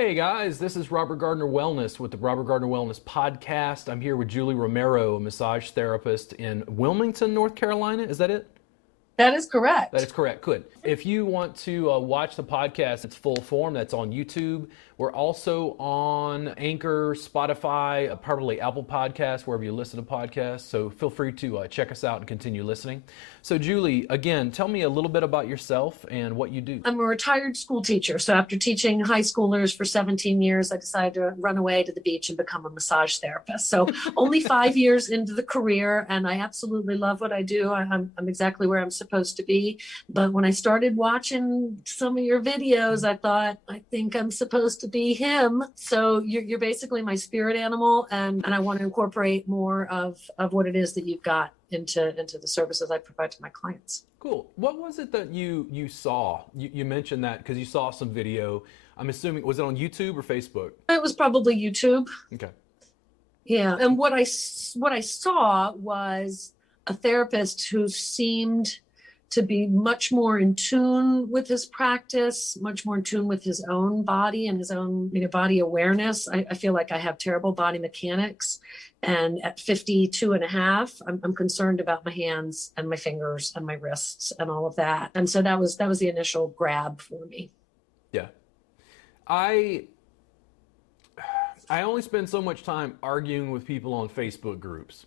Hey guys, this is Robert Gardner Wellness with the Robert Gardner Wellness Podcast. I'm here with Julie Romero, a massage therapist in Wilmington, North Carolina. Is that it? That is That correct. is correct. Good. If you want to watch the podcast, it's full form. That's on YouTube. We're also on Anchor, Spotify, probably Apple Podcasts, wherever you listen to podcasts. So feel free to check us out and continue listening. So Julie, again, tell me a little bit about yourself and what you do. I'm a retired school teacher. So after teaching high schoolers for 17 years, I decided to run away to the beach and become a massage therapist. So only 5 years into the career, and I absolutely love what I do. I'm exactly where I'm supposed to be. But when I started watching some of your videos, I thought, I think I'm supposed to be him. So you're basically my spirit animal, and I want to incorporate more of what it is that you've got into the services I provide to my clients. Cool. What was it that you saw? You mentioned that because you saw some video. I'm assuming, was it on YouTube or Facebook? It was probably YouTube. Okay. Yeah. And what I saw was a therapist who seemed to be much more in tune with his practice, much more in tune with his own body and his own, body awareness. I feel like I have terrible body mechanics. And at 52 and a half, I'm concerned about my hands and my fingers and my wrists and all of that. And so that was the initial grab for me. Yeah. I only spend so much time arguing with people on Facebook groups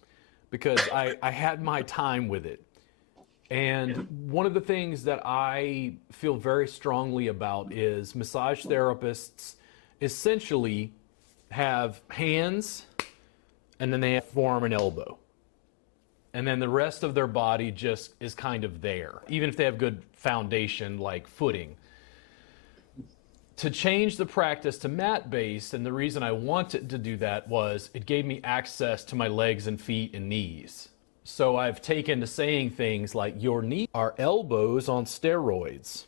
because I had my time with it. And one of the things that I feel very strongly about is massage therapists essentially have hands and then they have forearm and elbow. And then the rest of their body just is kind of there, even if they have good foundation like footing. To change the practice to mat-based, and the reason I wanted to do that was it gave me access to my legs and feet and knees. So I've taken to saying things like your knees are elbows on steroids.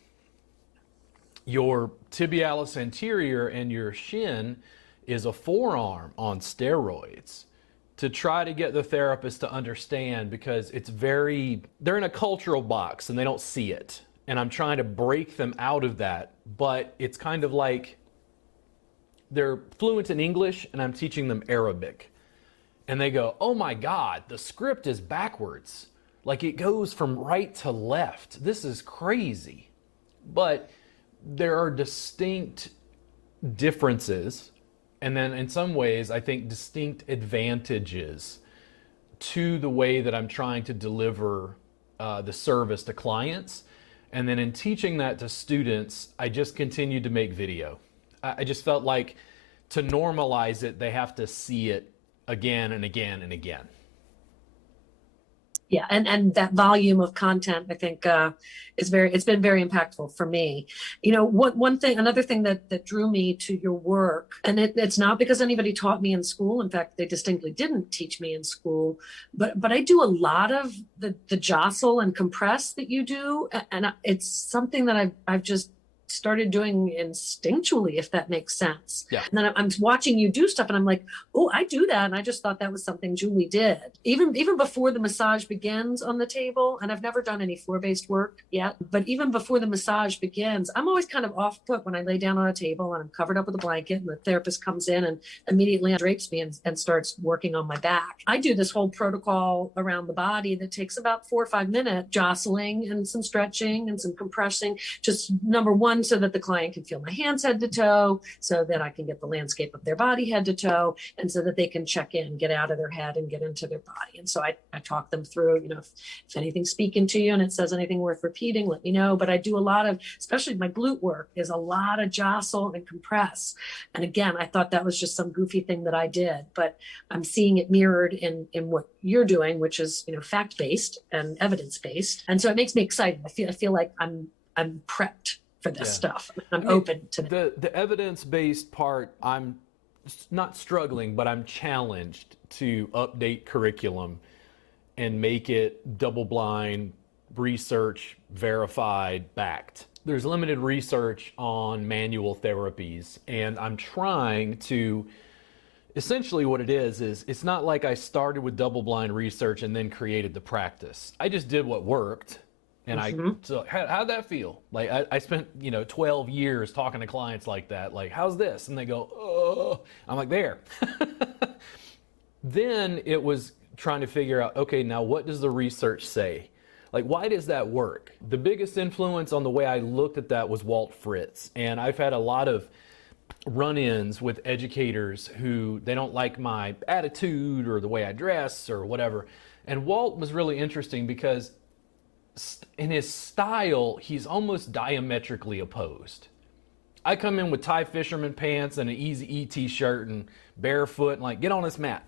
Your tibialis anterior and your shin is a forearm on steroids, to try to get the therapist to understand, because they're in a cultural box and they don't see it. And I'm trying to break them out of that, but it's kind of like they're fluent in English and I'm teaching them Arabic. And they go, oh my God, the script is backwards. Like it goes from right to left. This is crazy. But there are distinct differences. And then in some ways, I think distinct advantages to the way that I'm trying to deliver the service to clients. And then in teaching that to students, I just continued to make video. I just felt like to normalize it, they have to see it again and again and again. Yeah, and that volume of content, I think, it's been very impactful for me. Another thing that drew me to your work, and it's not because anybody taught me in school. In fact, they distinctly didn't teach me in school. But I do a lot of the jostle and compress that you do, and it's something that I've just started doing instinctually, if that makes sense. Yeah. And then I'm watching you do stuff and I'm like, oh, I do that. And I just thought that was something Julie did. Even before the massage begins on the table, and I've never done any floor-based work yet, but even before the massage begins, I'm always kind of off put when I lay down on a table and I'm covered up with a blanket and the therapist comes in and immediately drapes me and starts working on my back. I do this whole protocol around the body that takes about 4 or 5 minutes, jostling and some stretching and some compressing, just number one, so that the client can feel my hands head to toe, so that I can get the landscape of their body head to toe, and so that they can check in, get out of their head and get into their body. And so I talk them through, if anything's speaking to you and it says anything worth repeating, let me know. But I do a lot of, especially my glute work, is a lot of jostle and compress. And again, I thought that was just some goofy thing that I did, but I'm seeing it mirrored in what you're doing, which is, fact-based and evidence-based. And so it makes me excited. I feel like I'm prepped for this stuff. I'm open to the evidence-based part. I'm not struggling, but I'm challenged to update curriculum and make it double-blind, research, verified, backed. There's limited research on manual therapies, and I'm trying to, essentially what it is it's not like I started with double-blind research and then created the practice. I just did what worked, And so how'd that feel? Like I spent, 12 years talking to clients like that. Like, how's this? And they go, oh, I'm like, there. Then it was trying to figure out, okay, now what does the research say? Like, why does that work? The biggest influence on the way I looked at that was Walt Fritz. And I've had a lot of run-ins with educators who they don't like my attitude or the way I dress or whatever. And Walt was really interesting because in his style, he's almost diametrically opposed. I come in with tie fisherman pants and an Easy E t-shirt and barefoot and like, get on this mat.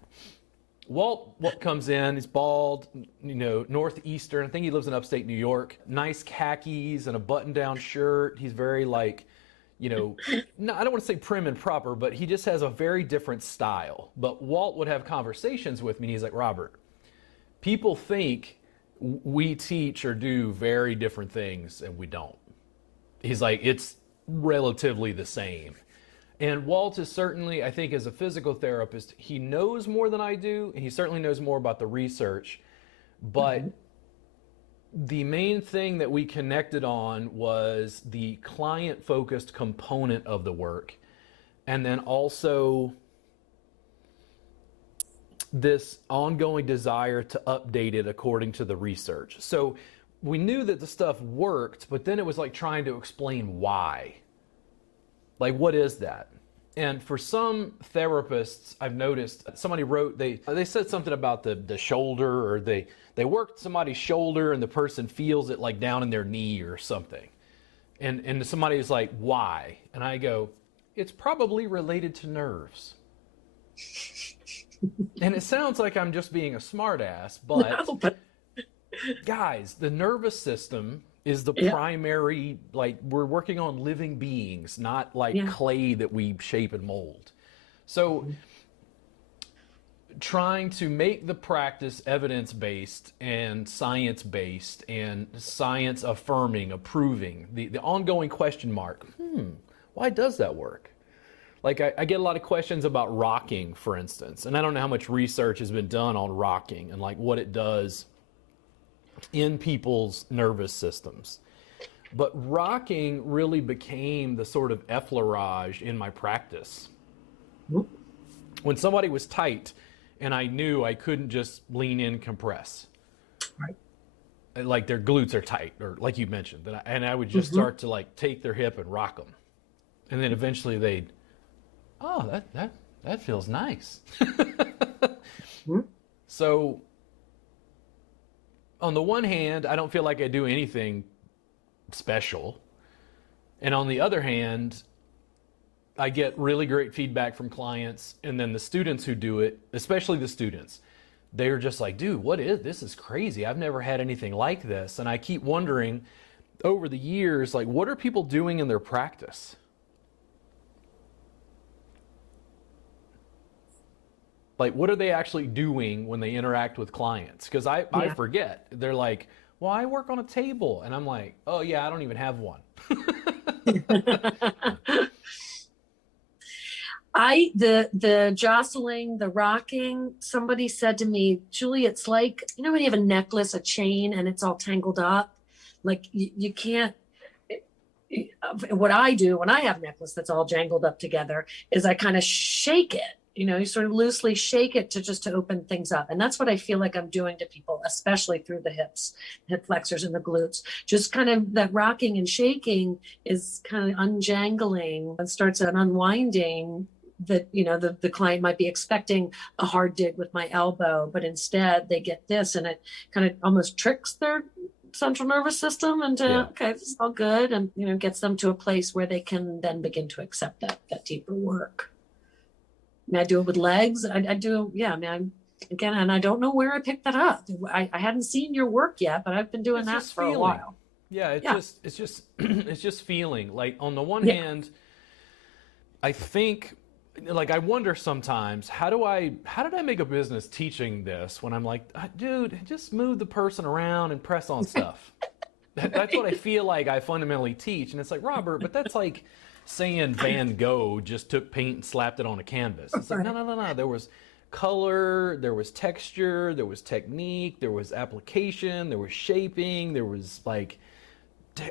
Walt comes in, he's bald, northeastern. I think he lives in upstate New York. Nice khakis and a button-down shirt. He's very I don't want to say prim and proper, but he just has a very different style. But Walt would have conversations with me and he's like, Robert, people think we teach or do very different things and we don't. He's like, it's relatively the same. And Walt is certainly, I think, as a physical therapist, he knows more than I do, and he certainly knows more about the research. But the main thing that we connected on was the client-focused component of the work, and then also this ongoing desire to update it according to the research. So we knew that the stuff worked, but then it was like trying to explain why. Like, what is that? And for some therapists, I've noticed somebody wrote, they said something about the shoulder, or they worked somebody's shoulder and the person feels it like down in their knee or something. And somebody's like, why? And I go, it's probably related to nerves. And it sounds like I'm just being a smartass, but guys, the nervous system is the primary, we're working on living beings, not clay that we shape and mold. So trying to make the practice evidence-based and science-based and science affirming, approving, the ongoing question mark, why does that work? Like I get a lot of questions about rocking, for instance, and I don't know how much research has been done on rocking and like what it does in people's nervous systems. But rocking really became the sort of effleurage in my practice. When somebody was tight and I knew I couldn't just lean in, compress. Right. Like their glutes are tight, or like you mentioned, and I would just start to take their hip and rock them. And then eventually they'd, oh, that feels nice. So on the one hand, I don't feel like I do anything special. And on the other hand, I get really great feedback from clients. And then the students who do it, especially the students, they're just like, dude, this is crazy. I've never had anything like this. And I keep wondering over the years, what are people doing in their practice? What are they actually doing when they interact with clients? Because I forget. They're like, well, I work on a table. And I'm like, oh, yeah, I don't even have one. The jostling, the rocking, somebody said to me, Julie, it's like, when you have a necklace, a chain, and it's all tangled up. You can't. What I do when I have a necklace that's all jangled up together is I kind of shake it. You sort of loosely shake it to open things up. And that's what I feel like I'm doing to people, especially through the hips, hip flexors and the glutes. Just kind of that rocking and shaking is kind of unjangling and starts an unwinding that, the client might be expecting a hard dig with my elbow, but instead they get this and it kind of almost tricks their central nervous system into, okay, this is all good. And, gets them to a place where they can then begin to accept that deeper work. I do it with legs. I do, again, and I don't know where I picked that up. I hadn't seen your work yet, but I've been doing that for a while. Yeah, it's just feeling. On the one hand, I think, I wonder sometimes, how did I make a business teaching this when I'm like, dude, just move the person around and press on stuff. That's what I feel like I fundamentally teach. And it's like, Robert, but that's like saying Van Gogh just took paint and slapped it on a canvas. It's like, no. There was color, there was texture, there was technique, there was application, there was shaping, there was like,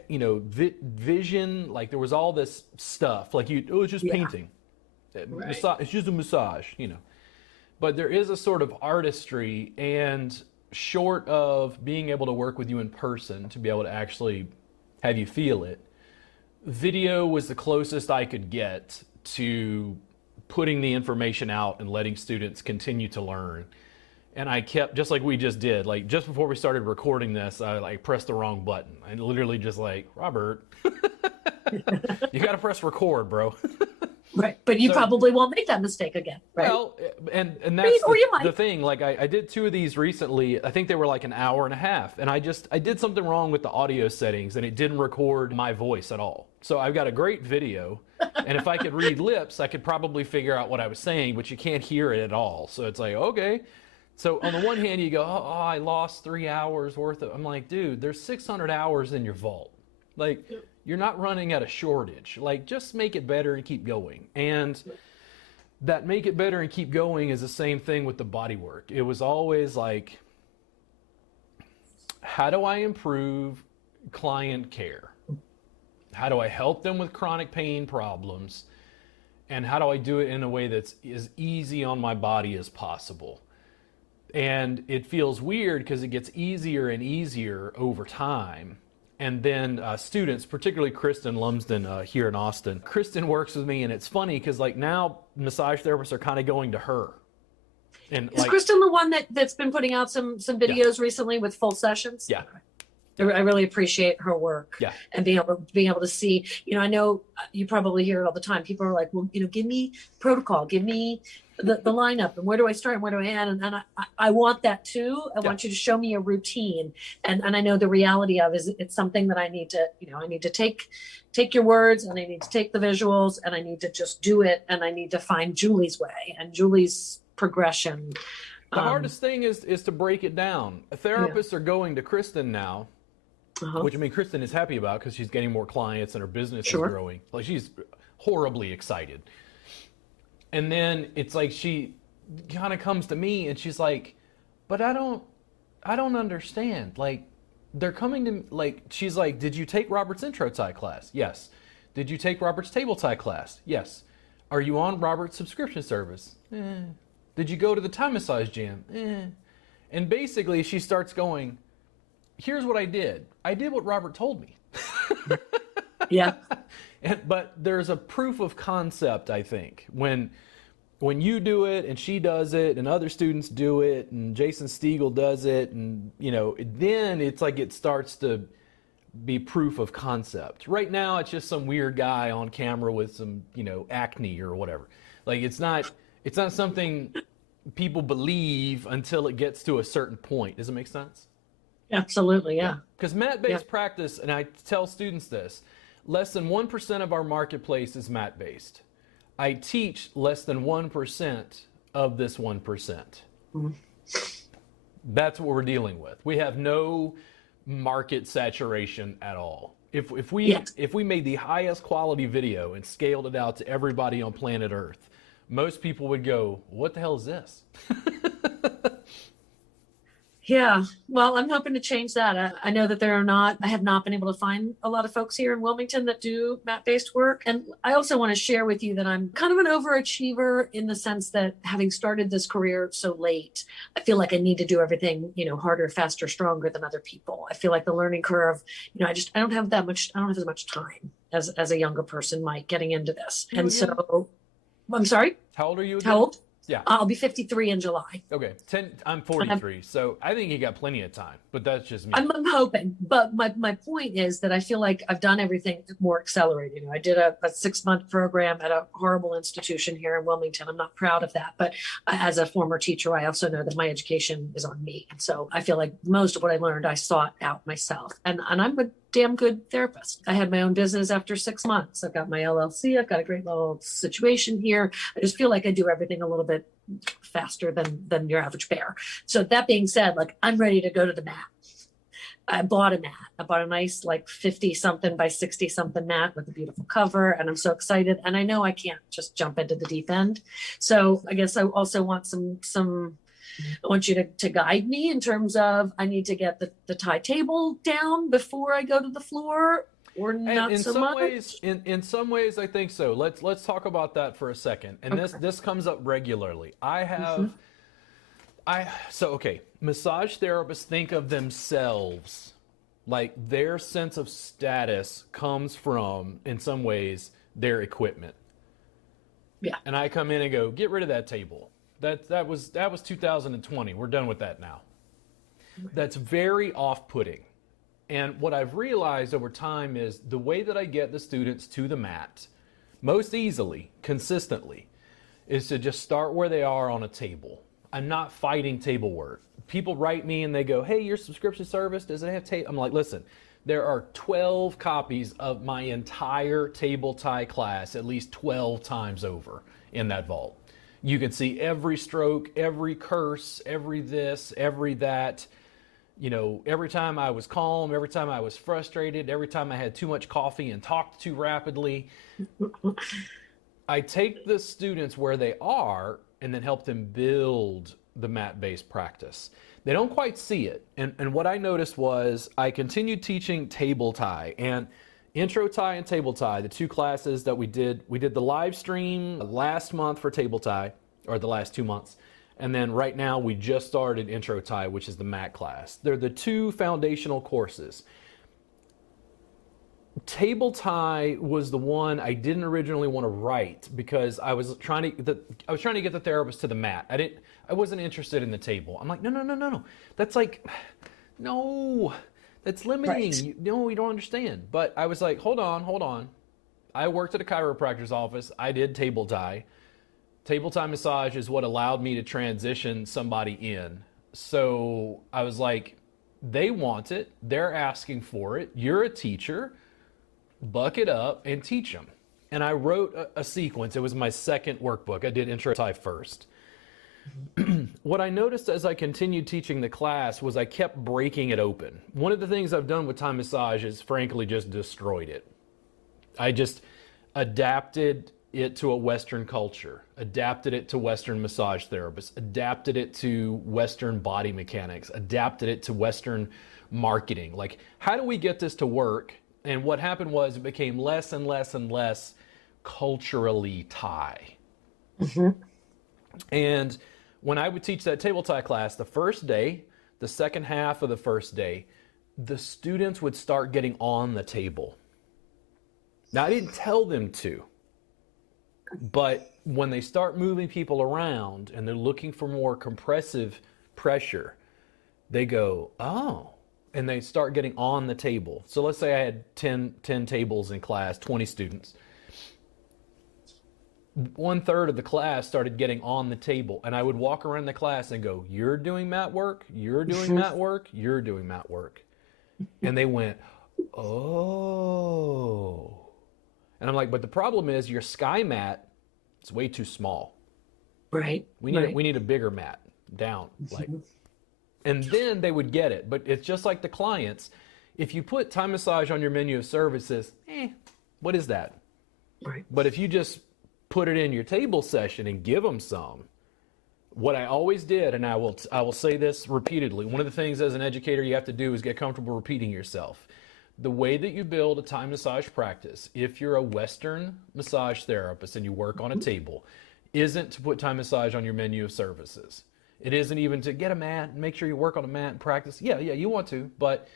vision, like there was all this stuff. Like it's just painting. Right. It's just a massage, But there is a sort of artistry, and short of being able to work with you in person to be able to actually have you feel it, video was the closest I could get to putting the information out and letting students continue to learn. And I kept, just like we just did, like just before we started recording this, I like pressed the wrong button. I literally just like, Robert, you got to press record, bro. Right, but you probably won't make that mistake again, right? Well, and that's or you might. the thing. Like I did 2 of these recently. I think they were like an hour and a half, and I did something wrong with the audio settings, and it didn't record my voice at all. So I've got a great video, and if I could read lips, I could probably figure out what I was saying, but you can't hear it at all. So it's like, okay. So on the one hand, you go, oh, I lost 3 hours worth of. I'm like, dude, there's 600 hours in your vault. Like, you're not running at a shortage. Like, just make it better and keep going. And that make it better and keep going is the same thing with the bodywork. It was always like, how do I improve client care? How do I help them with chronic pain problems? And how do I do it in a way that's as easy on my body as possible? And it feels weird because it gets easier and easier over time. And then students, particularly Kristen Lumsden here in Austin, Kristen works with me, and it's funny because like now massage therapists are kind of going to her. And is Kristen the one that's been putting out some videos recently with full sessions? Yeah. I really appreciate her work. Yeah. And being able to see, I know you probably hear it all the time. People are like, well, give me protocol, give me the lineup, and where do I start and where do I end? And I want that too. I want you to show me a routine. And I know the reality of is it's something that I need to, I need to take your words, and I need to take the visuals, and I need to just do it. And I need to find Julie's way and Julie's progression. The hardest thing is to break it down. Therapists are going to Kristen now. Which I mean, Kristen is happy about because she's getting more clients and her business is growing. Like, she's horribly excited. And then it's like she kind of comes to me and she's like, but I don't understand. Like, they're coming to, like, she's like, did you take Robert's intro tie class? Yes. Did you take Robert's table tie class? Yes. Are you on Robert's subscription service? Did you go to the Thai massage gym? And basically she starts going, here's what I did. I did what Robert told me. Yeah. But there's a proof of concept, I think, when you do it and she does it and other students do it and Jason Stiegel does it, and then it's like it starts to be proof of concept. Right now it's just some weird guy on camera with some acne or whatever. Like, it's not something people believe until it gets to a certain point. Does it make sense? Absolutely, yeah. Because mat-based practice, and I tell students this, less than 1% of our marketplace is mat-based. I teach less than 1% of this 1%. Mm-hmm. That's what we're dealing with. We have no market saturation at all. If we made the highest quality video and scaled it out to everybody on planet Earth, most people would go, what the hell is this? Yeah, well, I'm hoping to change that. I know that I have not been able to find a lot of folks here in Wilmington that do mat-based work. And I also want to share with you that I'm kind of an overachiever in the sense that having started this career so late, I feel like I need to do everything, harder, faster, stronger than other people. I feel like the learning curve, I don't have as much time as a younger person might getting into this. And so, I'm sorry? How old are you again? How old? Yeah. I'll be 53 in July. Okay. I'm 43. So I think you got plenty of time, but that's just me. I'm hoping. But my point is that I feel like I've done everything more accelerated. I did a 6-month program at a horrible institution here in Wilmington. I'm not proud of that. But as a former teacher, I also know that my education is on me. And so I feel like most of what I learned, I sought out myself. And I'm a damn good therapist. I had my own business after 6 months. I've got my LLC. I've got a great little situation here. I just feel like I do everything a little bit faster than your average bear. So that being said, like, I'm ready to go to the mat. I bought a mat. I bought a nice like 50 something by 60 something mat with a beautiful cover. And I'm so excited. And I know I can't just jump into the deep end. So I guess I also want I want you to guide me in terms of I need to get the tie table down before I go to the floor, or And not in so some much. ways, in some ways, I think so. Let's talk about that for a second. And Okay. this comes up regularly. Mhm. Okay, massage therapists think of themselves like their sense of status comes from, in some ways, their equipment. Yeah. And I come in and go, get rid of that table. That was 2020. We're done with that now. That's very off-putting. And what I've realized over time is the way that I get the students to the mat most easily, consistently, is to just start where they are on a table. I'm not fighting table work. People write me and they go, hey, your subscription service, does it have table? I'm like, listen, there are 12 copies of my entire table tie class at least 12 times over in that vault. You can see every stroke, every curse, every this, every that. You know, every time I was calm, every time I was frustrated, every time I had too much coffee and talked too rapidly. I take the students where they are and then help them build the mat-based practice. They don't quite see it. And what I noticed was I continued teaching table tie and intro tie and table tie, the two classes that we did. We did the live stream last month for table tie, or the last 2 months. And then right now we just started intro tie, which is the mat class. They're the two foundational courses. Table tie was the one I didn't originally want to write because I was trying to get the therapist to the mat. I wasn't interested in the table. I'm like, no. That's like, no, that's limiting. Right. No, you don't understand. But I was like, hold on. I worked at a chiropractor's office. I did table tie. Table tie massage is what allowed me to transition somebody in. So I was like, they want it. They're asking for it. You're a teacher. Buck it up and teach them. And I wrote a sequence. It was my second workbook. I did intro tie first. What I noticed as I continued teaching the class was I kept breaking it open. One of the things I've done with Thai massage is frankly just destroyed it. I just adapted it to a Western culture, adapted it to Western massage therapists, adapted it to Western body mechanics, adapted it to Western marketing. Like, how do we get this to work? And what happened was it became less and less and less culturally Thai. Mhm. And when I would teach that table tie class, the first day, the second half of the first day, the students would start getting on the table. Now, I didn't tell them to, but when they start moving people around and they're looking for more compressive pressure, they go, oh, and they start getting on the table. So let's say I had 10 tables in class, 20 students. 1/3 of the class started getting on the table, and I would walk around the class and go, you're doing mat work, you're doing mat work, you're doing mat work. And they went, oh. And I'm like, but the problem is your sky mat is way too small. Right. We Right. need a bigger mat down. Like, Mhm. and then they would get it. But it's just like the clients. If you put Thai massage on your menu of services, what is that? Right. But if you just put it in your table session and give them some, what I always did, and I will say this repeatedly, one of the things as an educator you have to do is get comfortable repeating yourself. The way that you build a Thai massage practice, if you're a Western massage therapist and you work on a table, isn't to put Thai massage on your menu of services. It isn't even to get a mat and make sure you work on a mat and practice. Yeah, you want to, but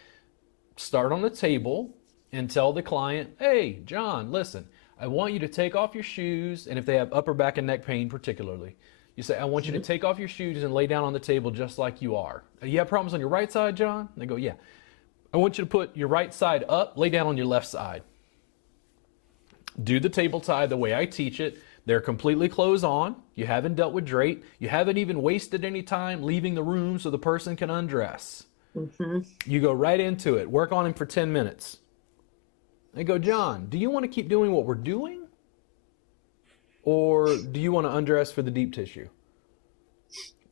start on the table and tell the client, hey, John, listen, I want you to take off your shoes, and if they have upper back and neck pain particularly, you say, I want you to take off your shoes and lay down on the table just like you are. You have problems on your right side, John? And they go, yeah. I want you to put your right side up, lay down on your left side. Do the table tie the way I teach it. They're completely clothes on. You haven't dealt with drape. You haven't even wasted any time leaving the room so the person can undress. Mhm. You go right into it. Work on him for 10 minutes. They go, John, do you want to keep doing what we're doing? Or do you want to undress for the deep tissue?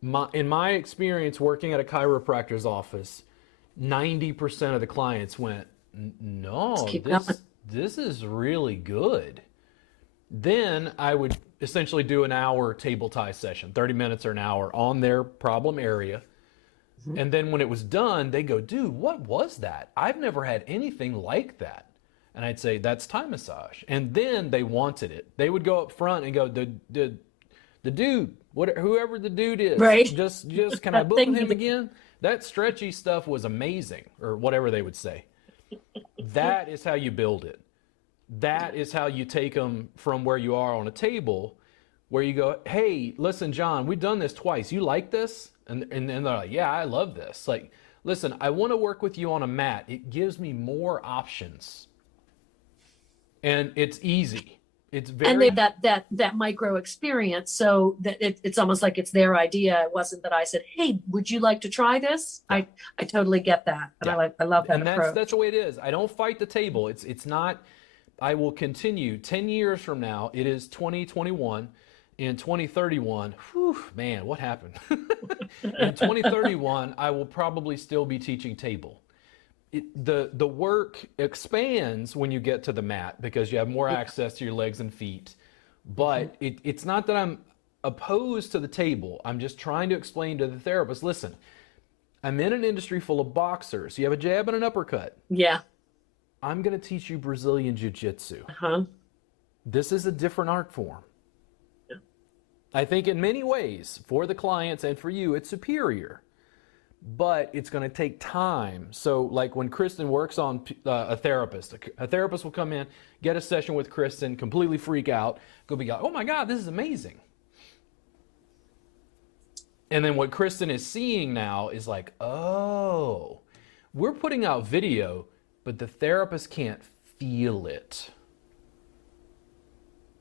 In my experience working at a chiropractor's office, 90% of the clients went, no, keep going. this is really good. Then I would essentially do an hour table tie session, 30 minutes or an hour on their problem area. And then when it was done, they go, dude, what was that? I've never had anything like that. And I'd say, that's Thai massage. And then they wanted it. They would go up front and go, the dude, whoever the dude is, Right. just can I book with him again? That stretchy stuff was amazing, or whatever they would say. That is how you build it. That is how you take them from where you are on a table, where you go, hey, listen, John, we've done this twice. You like this? And they're like, yeah, I love this. Like, listen, I want to work with you on a mat. It gives me more options. And it's easy. It's very... And they that micro experience, so that it's almost like it's their idea. It wasn't that I said, hey, would you like to try this? Yeah. I totally get that. And yeah. I love that and approach. That's the way it is. I don't fight the table. It's not... I will continue 10 years from now. It is 2021. In 2031, whew, man, what happened? In 2031, I will probably still be teaching table. The work expands when you get to the mat because you have more access to your legs and feet. But it's not that I'm opposed to the table. I'm just trying to explain to the therapist, listen, I'm in an industry full of boxers. You have a jab and an uppercut. Yeah. I'm going to teach you Brazilian Jiu-Jitsu. Uh-huh. This is a different art form. I think in many ways, for the clients and for you, it's superior, but it's going to take time. So like when Kristen works on a therapist will come in, get a session with Kristen, completely freak out, go be like, oh my God, this is amazing. And then what Kristen is seeing now is like, oh, we're putting out video, but the therapist can't feel it.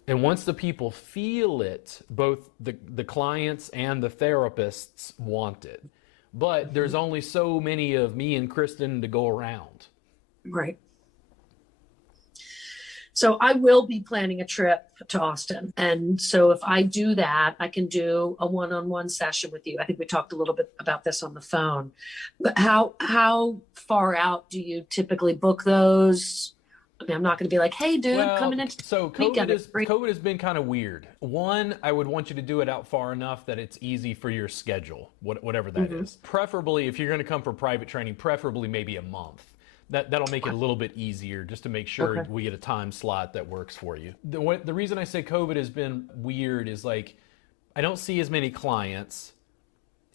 And once the people feel it, both the clients and the therapists want it. But there's only so many of me and Kristen to go around. Right. So I will be planning a trip to Austin. And so if I do that, I can do a one-on-one session with you. I think we talked a little bit about this on the phone. But how far out do you typically book those? I mean, I'm not going to be like, hey, dude, coming in. So COVID has been kind of weird. One, I would want you to do it out far enough that it's easy for your schedule, whatever that is. Preferably, if you're going to come for private training, preferably maybe a month. That'll make it a little bit easier just to make sure we get a time slot that works for you. The reason I say COVID has been weird is like, I don't see as many clients,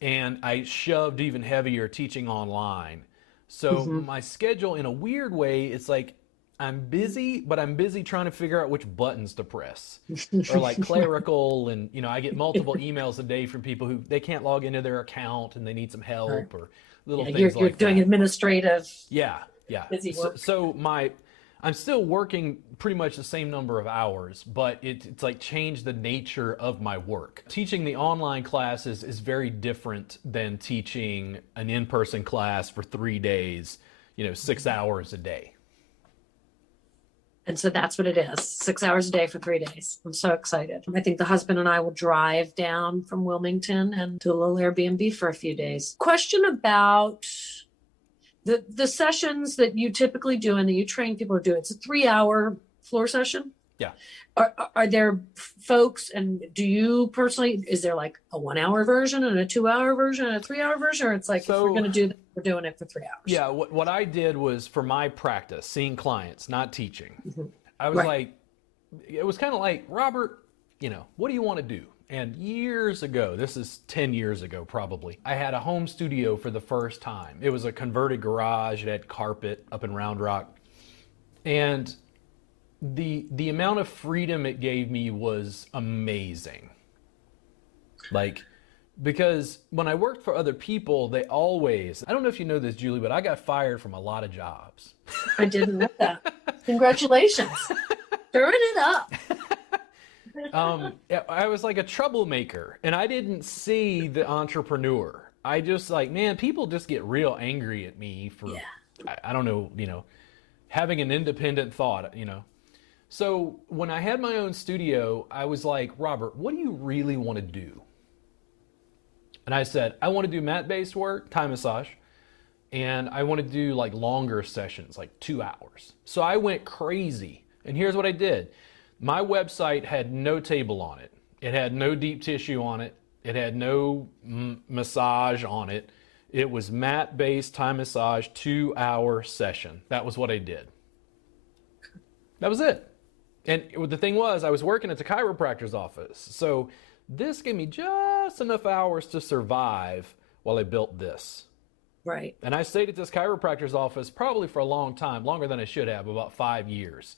and I shoved even heavier teaching online. So my schedule, in a weird way, it's like, I'm busy, but I'm busy trying to figure out which buttons to press, or like clerical. And, I get multiple emails a day from people who they can't log into their account and they need some help or little things like that. You're doing administrative. Yeah. Busy work. So I'm still working pretty much the same number of hours, but it's like changed the nature of my work. Teaching the online classes is very different than teaching an in-person class for 3 days, 6 hours a day. And so that's what it is. 6 hours a day for 3 days. I'm so excited. I think the husband and I will drive down from Wilmington and do a little Airbnb for a few days. Question about the sessions that you typically do and that you train people to do. It's a 3-hour floor session. Yeah. Are there folks, and do you personally, is there like a 1 hour version and a 2 hour version and a 3 hour version? Or it's like, if we're going to do that, we're doing it for 3 hours. Yeah. What I did was, for my practice, seeing clients, not teaching, I was like, it was kind of like, Robert, what do you want to do? And years ago, this is 10 years ago probably, I had a home studio for the first time. It was a converted garage. It had carpet up in Round Rock. And the amount of freedom it gave me was amazing. Like, because when I worked for other people, they always, I don't know if you know this, Julie, but I got fired from a lot of jobs. I didn't know that. Congratulations. Turn it up. I was like a troublemaker, and I didn't see the entrepreneur. I just like, man, people just get real angry at me for, I don't know, having an independent thought, So when I had my own studio, I was like, Robert, what do you really want to do? And I said, I want to do mat-based work, Thai massage. and I want to do like longer sessions, like 2 hours. So I went crazy. And here's what I did. My website had no table on it. It had no deep tissue on it. It had no massage on it. It was mat-based Thai massage, 2-hour session. That was what I did. That was it. And the thing was, I was working at the chiropractor's office. So this gave me just enough hours to survive while I built this. Right. And I stayed at this chiropractor's office probably for a long time, longer than I should have, about 5 years.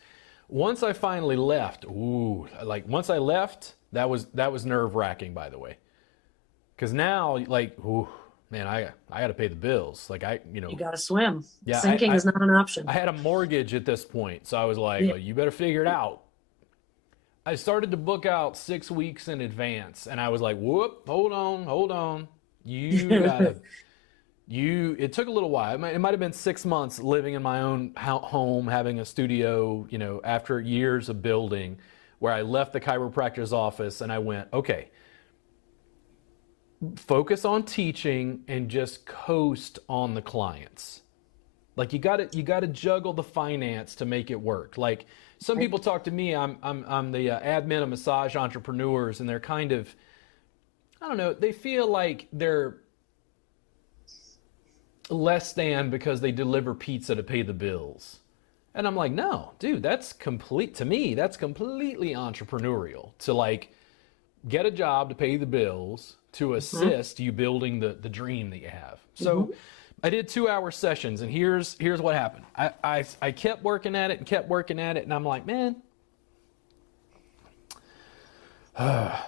Once I finally left, once I left, that was nerve-wracking, by the way. Because now, man, I got to pay the bills. You got to swim. Yeah, Sinking is not an option. I had a mortgage at this point, so I was like, well, you better figure it out. I started to book out 6 weeks in advance, and I was like, whoop, hold on. It took a little while. It might have been 6 months living in my own home, having a studio, after years of building, where I left the chiropractor's office and I went, okay, focus on teaching and just coast on the clients. Like you got to juggle the finance to make it work. Like some people talk to me, I'm the admin of Massage Entrepreneurs, and they're kind of, I don't know, they feel like they're less than because they deliver pizza to pay the bills. And I'm like, no, dude, that's completely entrepreneurial to get a job to pay the bills, to assist you building the dream that you have. So I did 2-hour sessions, and here's what happened. I kept working at it, and I'm like, man,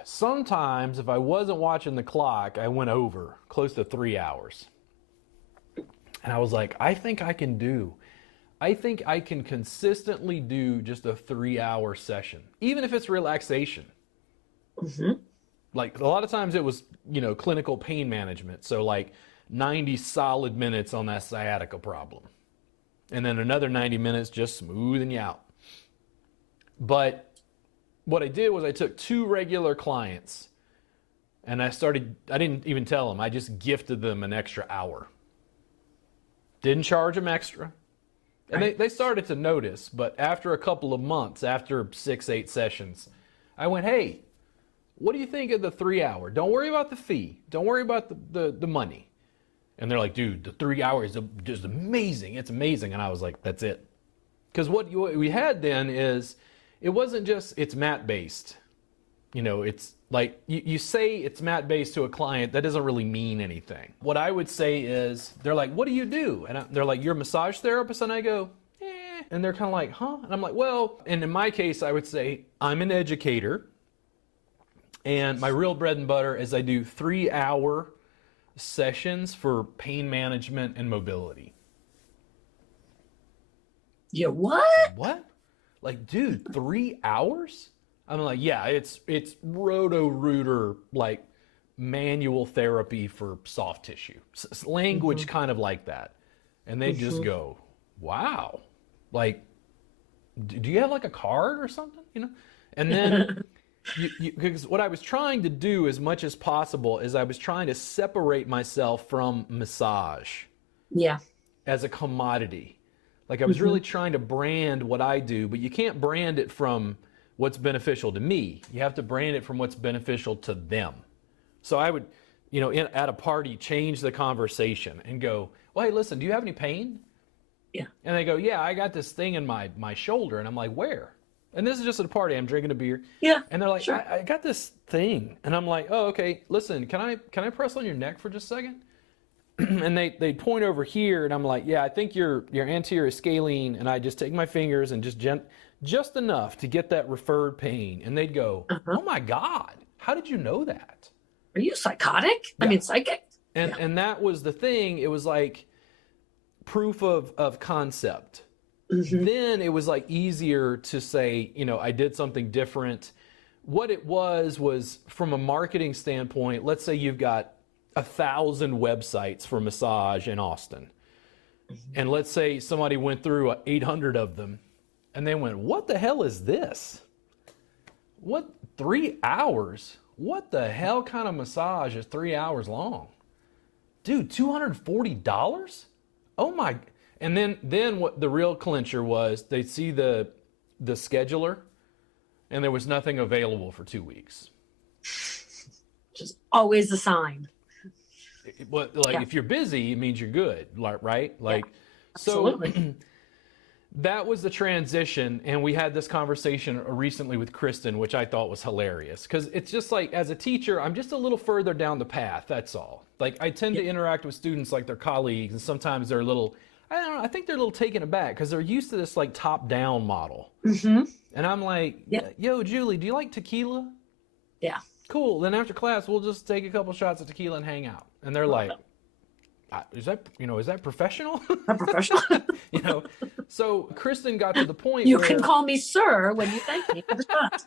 sometimes if I wasn't watching the clock, I went over close to 3 hours. And I was like, I think I can consistently do just a 3-hour session, even if it's relaxation. Like a lot of times it was, clinical pain management. So 90 solid minutes on that sciatica problem. And then another 90 minutes just smoothing you out. But what I did was I took 2 regular clients and I didn't even tell them, I just gifted them an extra hour. Didn't charge them extra. And they started to notice, but after a couple of months, after 6-8 sessions, I went, hey, what do you think of the 3-hour? Don't worry about the fee. Don't worry about the money. And they're like, dude, the 3 hours is just amazing. It's amazing. And I was like, that's it. Because what we had then is, it wasn't just, it's mat-based. It's like, you say it's mat-based to a client, that doesn't really mean anything. What I would say is, they're like, what do you do? And they're like, you're a massage therapist? And I go, eh. And they're kind of like, huh? And I'm like, well, and in my case, I would say, I'm an educator. And my real bread and butter is I do 3-hour sessions for pain management and mobility. Yeah, what? What? Like, dude, 3 hours? I'm like, yeah, it's Roto-Rooter, manual therapy for soft tissue. Language kind of like that. And they just go, wow. Do you have a card or something? And then... because what I was trying to do as much as possible is I was trying to separate myself from massage as a commodity. I was really trying to brand what I do, but you can't brand it from what's beneficial to me. You have to brand it from what's beneficial to them. So I would, at a party, change the conversation and go, well, hey, listen, do you have any pain? Yeah. And they go, yeah, I got this thing in my shoulder. And I'm like, where? And this is just at a party. I'm drinking a beer. Yeah. And they're like, sure. I got this thing. And I'm like, oh, okay. Listen, can I press on your neck for just a second? And they point over here, and I'm like, yeah, I think your anterior scalene. And I just take my fingers and just enough to get that referred pain. And they'd go, oh my God, how did you know that? Are you psychotic? Yeah. I mean, psychic. And that was the thing. It was like proof of concept. Then it was easier to say, I did something different. What it was from a marketing standpoint, let's say you've got 1,000 websites for massage in Austin. And let's say somebody went through 800 of them and they went, what the hell is this? What, 3 hours? What the hell kind of massage is 3 hours long? Dude, $240? oh my, and then what the real clincher was, they'd see the scheduler and there was nothing available for 2 weeks. Just always a sign. Like if you're busy, it means you're good, right? Like, absolutely. So that was the transition. And we had this conversation recently with Kristen, which I thought was hilarious, because it's just like, as a teacher, I'm just a little further down the path. That's all. Like, I tend to interact with students like their colleagues, and sometimes they're a little, I don't know, I think they're a little taken aback because they're used to this like top down model. Mm-hmm. And I'm like, yo, Julie, do you like tequila? Yeah. Cool. Then after class, we'll just take a couple shots of tequila and hang out. And they're like, is that professional? Not professional. So Kristen got to the point you where, can call me sir when you thank me for the shot.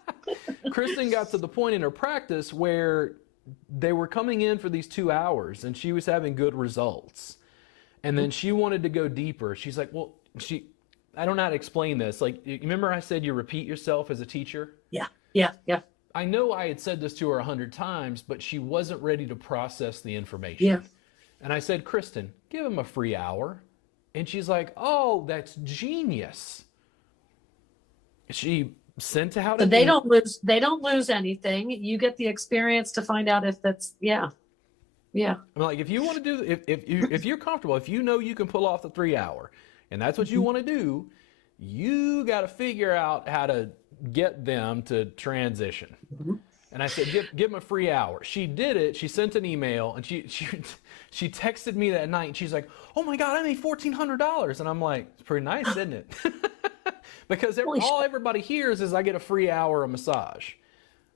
Kristen got to the point in her practice where they were coming in for these 2 hours and she was having good results. And then she wanted to go deeper. She's like, well, I don't know how to explain this. Like, you remember I said you repeat yourself as a teacher? Yeah. I know I had said this to her 100 times, but she wasn't ready to process the information. Yeah. And I said, Kristen, give him a free hour. And she's like, oh, that's genius. She sent out. But they don't lose anything. You get the experience to find out if that's yeah. I'm like, if you want to do, if you're comfortable, if you know you can pull off the 3 hour, and that's what you want to do, you got to figure out how to get them to transition. Mm-hmm. And I said, give them a free hour. She did it. She sent an email, and she texted me that night, and she's like, oh my God, I made $1,400. And I'm like, it's pretty nice, isn't it? Because all everybody hears is I get a free hour of massage.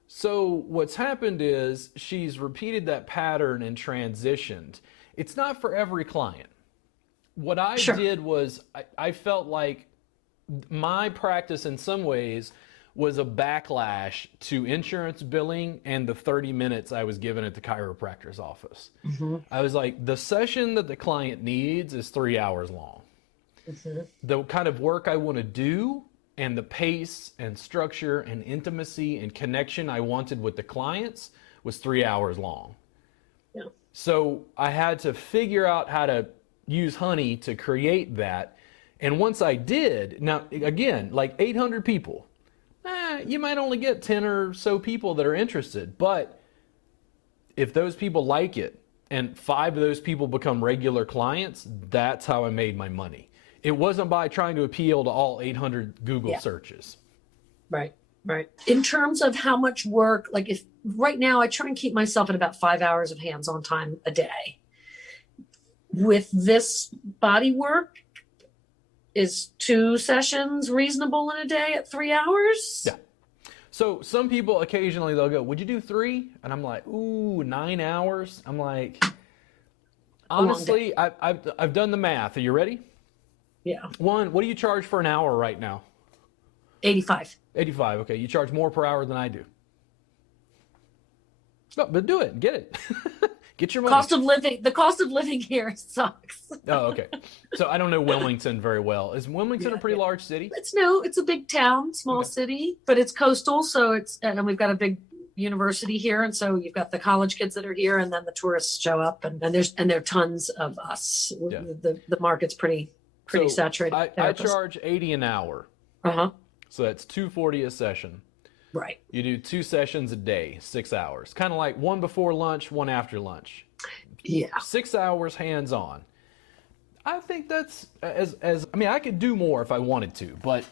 So what's happened is she's repeated that pattern and transitioned. It's not for every client. What I did was I felt like my practice in some ways was a backlash to insurance billing and the 30 minutes I was given at the chiropractor's office. Mm-hmm. I was like, the session that the client needs is 3 hours long. Mm-hmm. The kind of work I want to do and the pace and structure and intimacy and connection I wanted with the clients was 3 hours long. Yeah. So I had to figure out how to use honey to create that. And once I did, now again, like 800 people, you might only get 10 or so people that are interested. But if those people like it and 5 of those people become regular clients, that's how I made my money. It wasn't by trying to appeal to all 800 Google searches. Right. In terms of how much work, like if right now I try and keep myself at about 5 hours of hands-on time a day. With this body work, is 2 sessions reasonable in a day at 3 hours? Yeah. So some people occasionally they'll go, would you do 3? And I'm like, ooh, 9 hours. I'm like, honestly, I've done the math. Are you ready? Yeah. One, what do you charge for an hour right now? 85. 85. Okay. You charge more per hour than I do. No, but do it. Get it. Get your money. The cost of living here sucks. Oh, okay. So I don't know Wilmington very well. Is Wilmington a pretty large city? It's a big town, small city, but it's coastal. So and we've got a big university here. And so you've got the college kids that are here and then the tourists show up and there are tons of us. Yeah. The market's pretty saturated. I charge $80 an hour. Uh-huh. So that's $240 a session. Right. You do 2 sessions a day, 6 hours. Kind of like one before lunch, one after lunch. Yeah. 6 hours hands-on. I think that's I could do more if I wanted to, but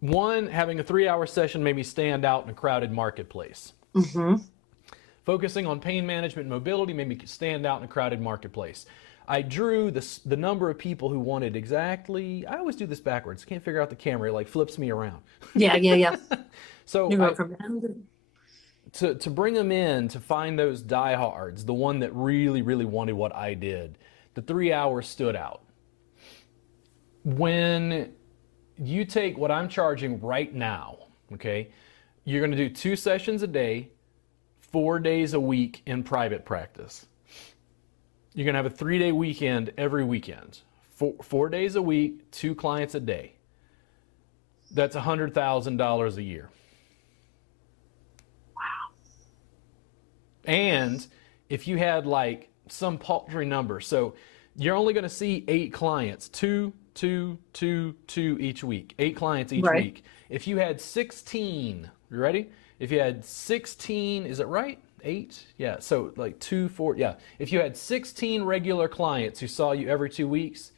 one, having a 3-hour session made me stand out in a crowded marketplace. Mm-hmm. Focusing on pain management and mobility made me stand out in a crowded marketplace. I drew the number of people who wanted exactly, I always do this backwards. Can't figure out the camera. It like flips me around. Yeah. So to bring them in, to find those diehards, the one that really, really wanted what I did, the 3 hours stood out. When you take what I'm charging right now, okay, you're going to do 2 sessions a day, 4 days a week in private practice. You're going to have a 3-day weekend every weekend. 4 days a week, 2 clients a day. That's $100,000 a year. Wow. And if you had like some paltry number, so You're only going to see 8 clients, two each week, 8 clients each Right. week. If you had 16, you ready? If you had 16, is it right? 8? Yeah. So like 2, 4. Yeah. If you had 16 regular clients who saw you every 2 weeks,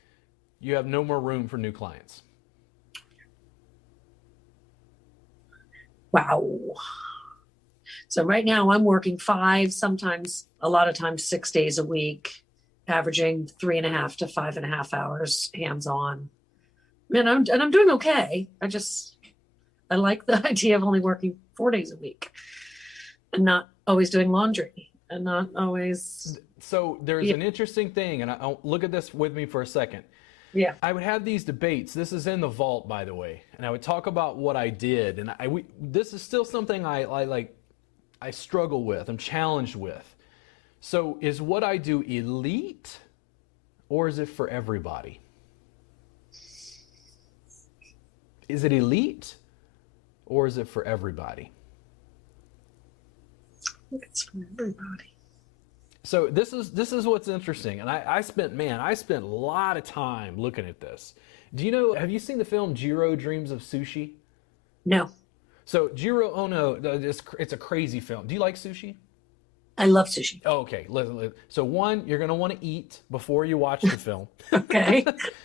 you have no more room for new clients. Wow. So right now I'm working 5, sometimes a lot of times 6 days a week, averaging 3.5 to 5.5 hours hands-on. And I'm doing okay. I like the idea of only working 4 days a week and not always doing laundry and not always. So there's an interesting thing, and I'll look at this with me for a second. Yeah. I would have these debates. This is in the vault, by the way, and I would talk about what I did, and this is still something I struggle with. I'm challenged with. So is what I do elite, or is it for everybody? Is it elite, or is it for everybody? It's for everybody. So this is what's interesting, and I spent a lot of time looking at this. Have you seen the film Jiro Dreams of Sushi? No, So Jiro Ono, it's a crazy film. Do you like sushi? I love sushi. Oh, okay. So one, you're going to want to eat before you watch the film. Okay.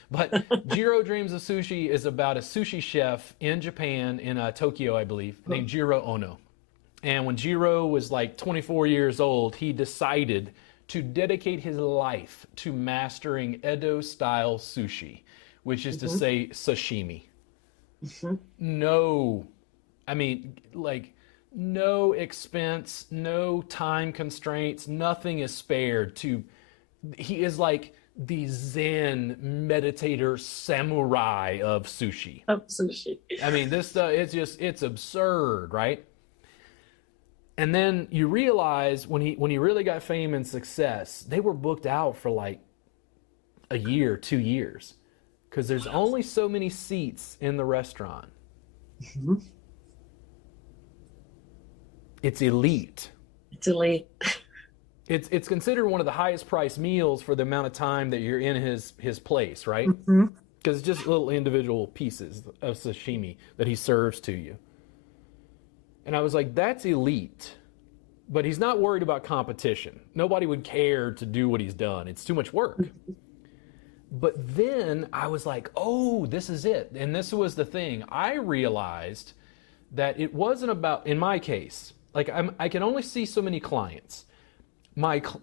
But Jiro Dreams of Sushi is about a sushi chef in Japan, in Tokyo, I believe, named Jiro Ono. And when Jiro was like 24 years old, he decided to dedicate his life to mastering Edo-style sushi, which is to say sashimi. No expense, no time constraints, nothing is spared. He is like the Zen meditator samurai of sushi. I mean, this stuff, it's absurd, right? And then you realize when he really got fame and success, they were booked out for like a year, 2 years, because there's only so many seats in the restaurant. Mm-hmm. It's elite. It's elite. It's considered one of the highest priced meals for the amount of time that you're in his place, right? Mm-hmm. Because it's just little individual pieces of sashimi that he serves to you. And I was like, that's elite. But he's not worried about competition. Nobody would care to do what he's done. It's too much work. But then I was like, oh, this is it. And this was the thing. I realized that it wasn't about, in my case, like I can only see so many clients.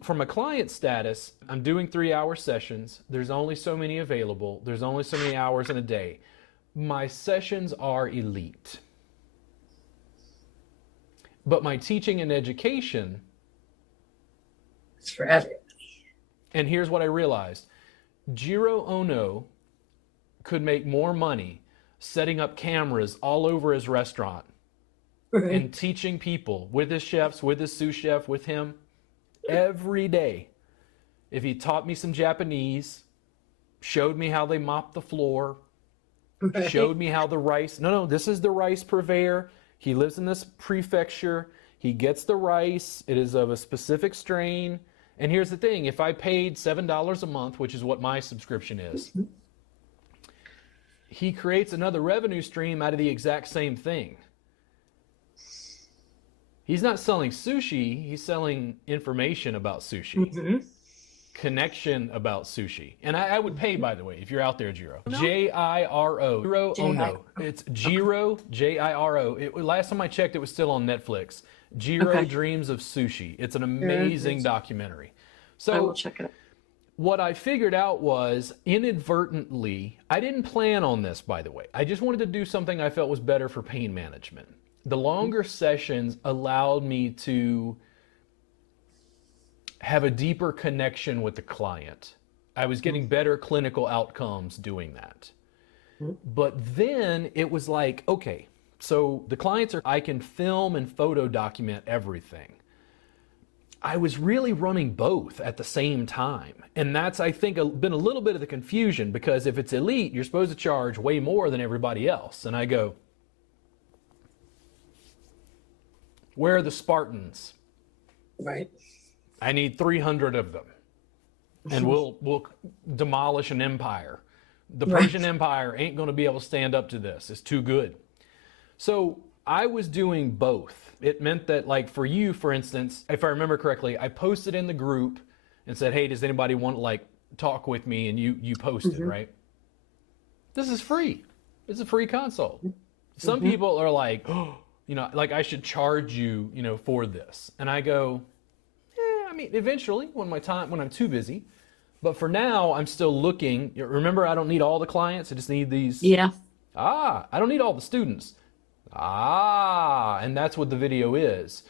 From a client status, I'm doing 3-hour sessions. There's only so many available. There's only so many hours in a day. My sessions are elite. But my teaching and education, It's for everybody. and here's what I realized. Jiro Ono could make more money setting up cameras all over his restaurant Right. and teaching people with his chefs, with his sous chef, with him every day. If he taught me some Japanese, showed me how they mop the floor, Right. showed me how the rice, this is the rice purveyor. He lives in this prefecture. He gets the rice. It is of a specific strain. And here's the thing. If I paid $7 a month, which is what my subscription is, he creates another revenue stream out of the exact same thing. He's not selling sushi. He's selling information about sushi. Mm-hmm. Connection about sushi. And I would pay, by the way, if you're out there, Jiro. Jiro. Jiro Ono. It's Jiro, Jiro. Last time I checked, it was still on Netflix. Jiro Dreams of Sushi. It's an amazing documentary. I will So check it out. what I figured out was, inadvertently, I didn't plan on this, by the way. I just wanted to do something I felt was better for pain management. The longer sessions allowed me to have a deeper connection with the client. I was getting better clinical outcomes doing that. But then it was like, okay, so the clients I can film and photo document everything. I was really running both at the same time. And that's, I think, been a little bit of the confusion, because if it's elite, you're supposed to charge way more than everybody else. And I go, where are the Spartans? Right. I need 300 of them. and we'll demolish an empire. The Right. Persian Empire ain't going to be able to stand up to this. It's too good. So I was doing both. It meant that, like, for you, for instance, if I remember correctly, I posted in the group and said, hey, does anybody want to, like, talk with me? And you posted, right? This is free. It's a free consult. Some people are like, oh, you know, like I should charge you, you know, for this. And I go, yeah, I mean, eventually when I'm too busy. But for now, I'm still looking. Remember, I don't need all the clients. I just need these. Yeah. I don't need all the students. And that's what the video is.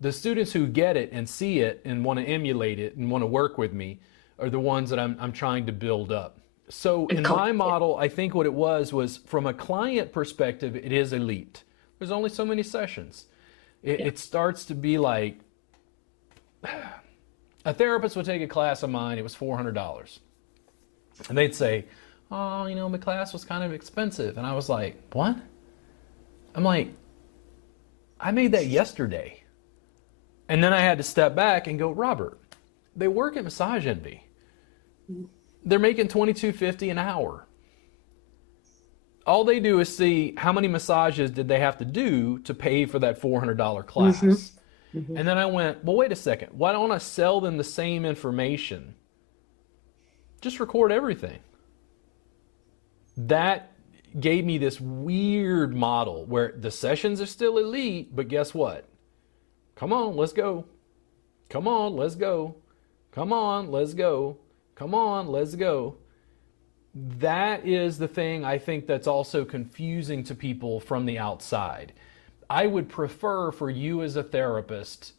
The students who get it and see it and want to emulate it and want to work with me are the ones that I'm trying to build up. So in my model, I think what it was from a client perspective, it is elite. There's only so many sessions. It starts to be like, a therapist would take a class of mine, it was $400. And they'd say, oh, you know, my class was kind of expensive. And I was like, what? I'm like, I made that yesterday. And then I had to step back and go, Robert, they work at Massage Envy. They're making $22.50 an hour. All they do is see how many massages did they have to do to pay for that $400 class. And then I went, well, wait a second. Why don't I sell them the same information? Just record everything. That gave me this weird model where the sessions are still elite, but guess what? Come on, let's go. Come on, let's go. Come on, let's go. Come on, let's go. That is the thing I think that's also confusing to people from the outside. I would prefer for you as a therapist,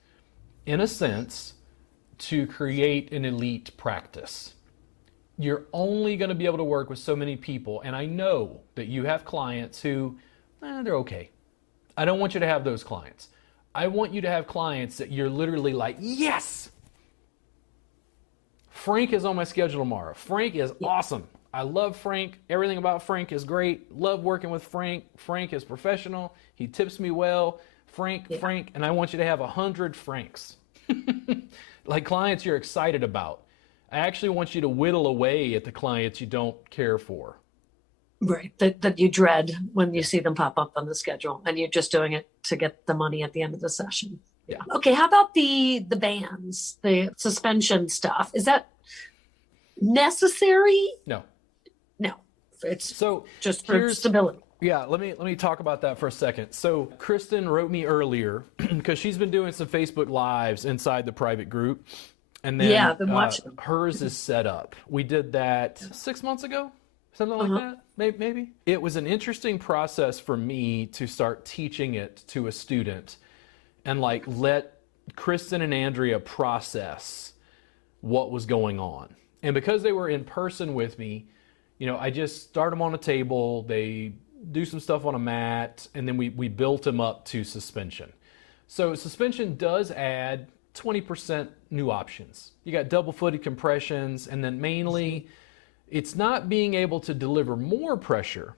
in a sense, to create an elite practice. You're only going to be able to work with so many people. And I know that you have clients who, they're okay. I don't want you to have those clients. I want you to have clients that you're literally like, yes! Frank is on my schedule tomorrow. Frank is awesome. I love Frank. Everything about Frank is great. Love working with Frank. Frank is professional. He tips me well. Frank, and I want you to have 100 Franks. Like clients you're excited about. I actually want you to whittle away at the clients you don't care for. Right. That you dread when you see them pop up on the schedule and you're just doing it to get the money at the end of the session. Yeah. Okay. How about the bands, the suspension stuff? Is that necessary? No. It's so just for stability. Yeah, let me talk about that for a second. So Kristen wrote me earlier because she's been doing some Facebook Lives inside the private group. And then I've been watching. Hers is set up. We did that 6 months ago, something like that, maybe. It was an interesting process for me to start teaching it to a student and like let Kristen and Andrea process what was going on. And because they were in person with me, you know, I just start them on a table, they do some stuff on a mat, and then we built them up to suspension. So suspension does add 20% new options. You got double-footed compressions, and then mainly it's not being able to deliver more pressure,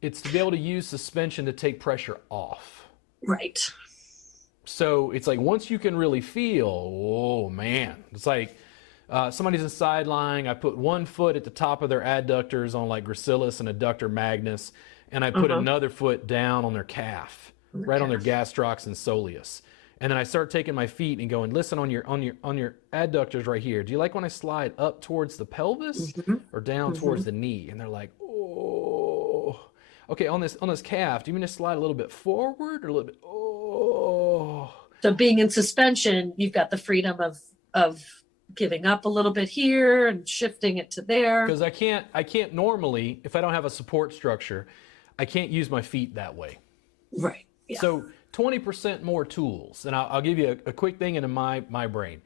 it's to be able to use suspension to take pressure off. Right. So it's like once you can really feel, oh man, it's like somebody's inside lying. I put one foot at the top of their adductors on like gracilis and adductor magnus, and I put another foot down on their calf, right on their gastrocs and soleus. And then I start taking my feet and going, listen, on your adductors right here, do you like when I slide up towards the pelvis or down towards the knee? And they're like, oh. Okay, on this calf, do you mean to slide a little bit forward or a little bit, oh. So being in suspension, you've got the freedom of giving up a little bit here and shifting it to there. Because I can't normally, if I don't have a support structure, I can't use my feet that way. Right. Yeah. So 20% more tools. And I'll give you a quick thing into my brain.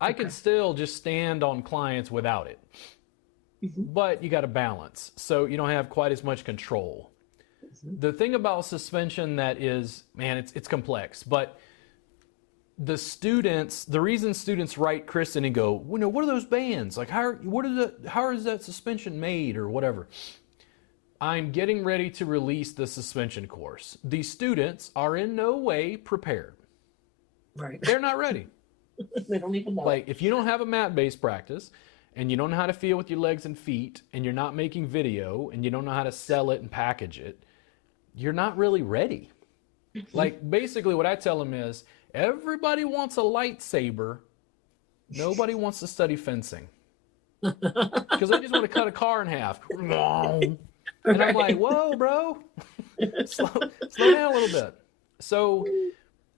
I can still just stand on clients without it. But you got to balance. So you don't have quite as much control. The thing about suspension that is, man, it's complex. But the reason students write Kristen and go, well, no, what are those bands? Like, how is that suspension made or whatever? I'm getting ready to release the suspension course. These students are in no way prepared. Right. They're not ready. They don't even know. Like, if you don't have a mat-based practice and you don't know how to feel with your legs and feet, and you're not making video, and you don't know how to sell it and package it, you're not really ready. Like, basically what I tell them is, everybody wants a lightsaber. Nobody wants to study fencing. Because they just want to cut a car in half. And I'm like, whoa, bro. slow down a little bit. So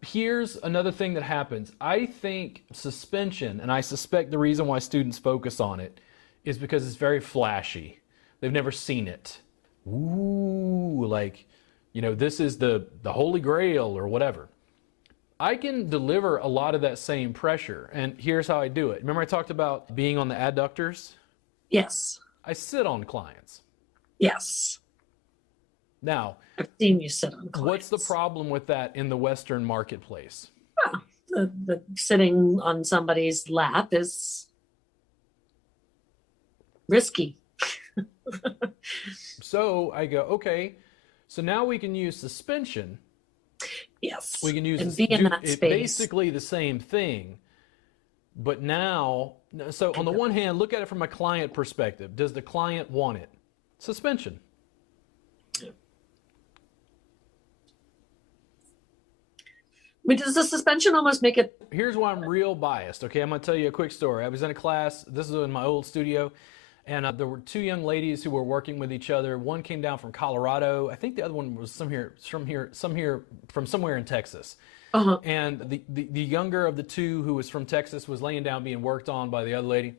here's another thing that happens. I think suspension, and I suspect the reason why students focus on it, is because it's very flashy. They've never seen it. Ooh, like, you know, this is the Holy Grail or whatever. I can deliver a lot of that same pressure, and here's how I do it. Remember I talked about being on the adductors? Yes. I sit on clients. Yes. Now, I've seen you sit on clients. What's the problem with that in the Western marketplace? Well, the sitting on somebody's lap is risky. So I go, okay, so now we can use suspension. Yes. We can use and be in that space. Basically the same thing, but now, so on the one hand, look at it from a client perspective. Does the client want it? Suspension. I mean, does the suspension almost make it? Here's why I'm real biased. Okay, I'm going to tell you a quick story. I was in a class. This is in my old studio. And there were two young ladies who were working with each other. One came down from Colorado. I think the other one was from somewhere in Texas. Uh-huh. And the younger of the two, who was from Texas, was laying down being worked on by the other lady.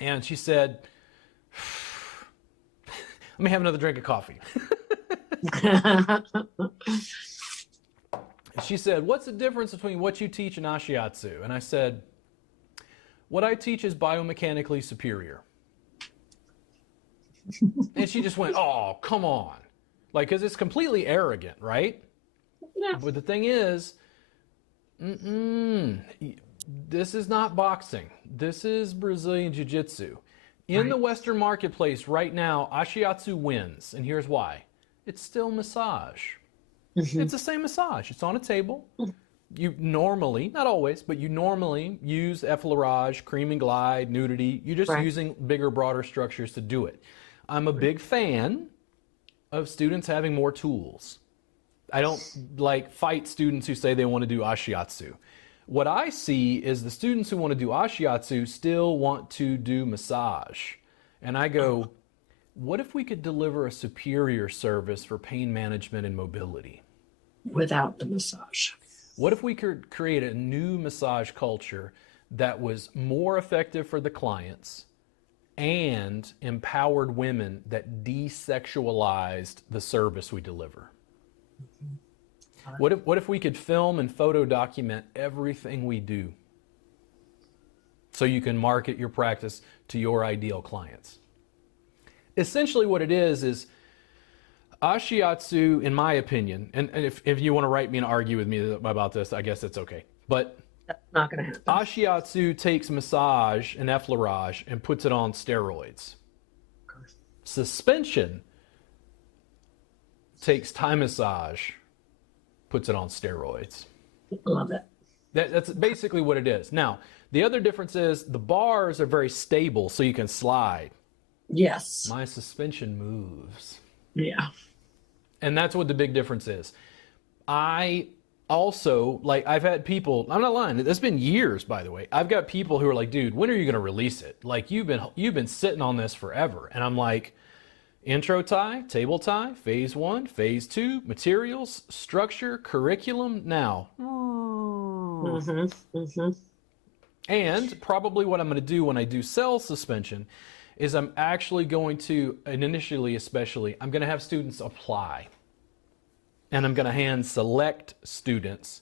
And she said, let me have another drink of coffee. She said, what's the difference between what you teach and Ashiatsu? And I said, what I teach is biomechanically superior. And she just went, oh, come on. Like, because it's completely arrogant, right? Yeah. But the thing is, this is not boxing. This is Brazilian Jiu-Jitsu. In the Western marketplace right now, Ashiatsu wins. And here's why. It's still massage. Mm-hmm. It's the same massage. It's on a table. You normally, not always, but you normally use effleurage, cream and glide, nudity. You're just using bigger, broader structures to do it. I'm a big fan of students having more tools. I don't like fight students who say they want to do Ashiatsu. What I see is the students who want to do Ashiatsu still want to do massage. And I go, what if we could deliver a superior service for pain management and mobility? Without the massage. What if we could create a new massage culture that was more effective for the clients and empowered women that desexualized the service we deliver? What if we could film and photo document everything we do so you can market your practice to your ideal clients? Essentially what it is Ashiatsu, in my opinion, and if you want to write me and argue with me about this, I guess it's okay. But that's not going to happen. Ashiatsu takes massage and effleurage and puts it on steroids. Suspension takes Thai massage, puts it on steroids. Love it. That's basically what it is. Now, the other difference is the bars are very stable, so you can slide. Yes. My suspension moves. Yeah. And that's what the big difference is. I also, like, I've had people, I'm not lying, it's been years, by the way. I've got people who are like, dude, when are you going to release it? Like, you've been sitting on this forever. And I'm like, intro tie, table tie, phase 1, phase 2, materials, structure, curriculum, now. Mm-hmm. Mm-hmm. And probably what I'm going to do when I do sell suspension is I'm actually going to, and initially especially, I'm going to have students apply. And I'm going to hand select students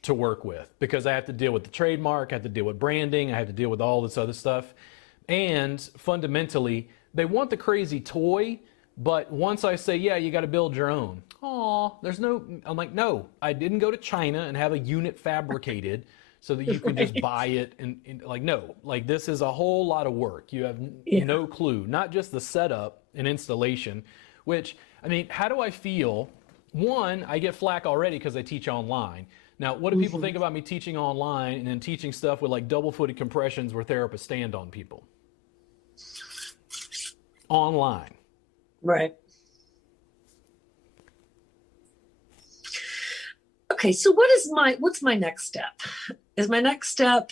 to work with, because I have to deal with the trademark, I have to deal with branding, I have to deal with all this other stuff. And fundamentally, they want the crazy toy, but once I say, yeah, you got to build your own. I'm like, no, I didn't go to China and have a unit fabricated so that you can just buy it. And like, no, like, this is a whole lot of work. You have no clue, not just the setup and installation, which, I mean, how do I feel One, I get flack already because I teach online. Now, what do people think about me teaching online and then teaching stuff with like double-footed compressions where therapists stand on people? Online. Right. Okay, so what's my next step? Is my next step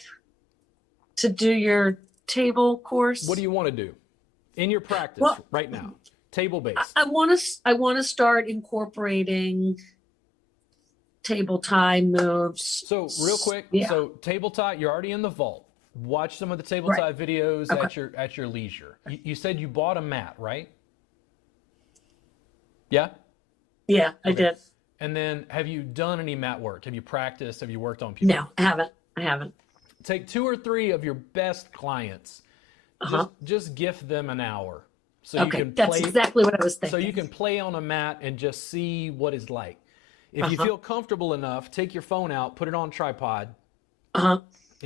to do your table course? What do you want to do in your practice right now? Table-based. I want to start incorporating table tie moves. So real quick, so table tie, you're already in the vault. Watch some of the table tie videos at your leisure. You said you bought a mat, right? Yeah? Yeah, I did. And then have you done any mat work? Have you practiced? Have you worked on people? No, I haven't. Take 2 or 3 of your best clients. Just gift them an hour. So you can that's exactly what I was thinking. So you can play on a mat and just see what it's like. If you feel comfortable enough, take your phone out, put it on a tripod, and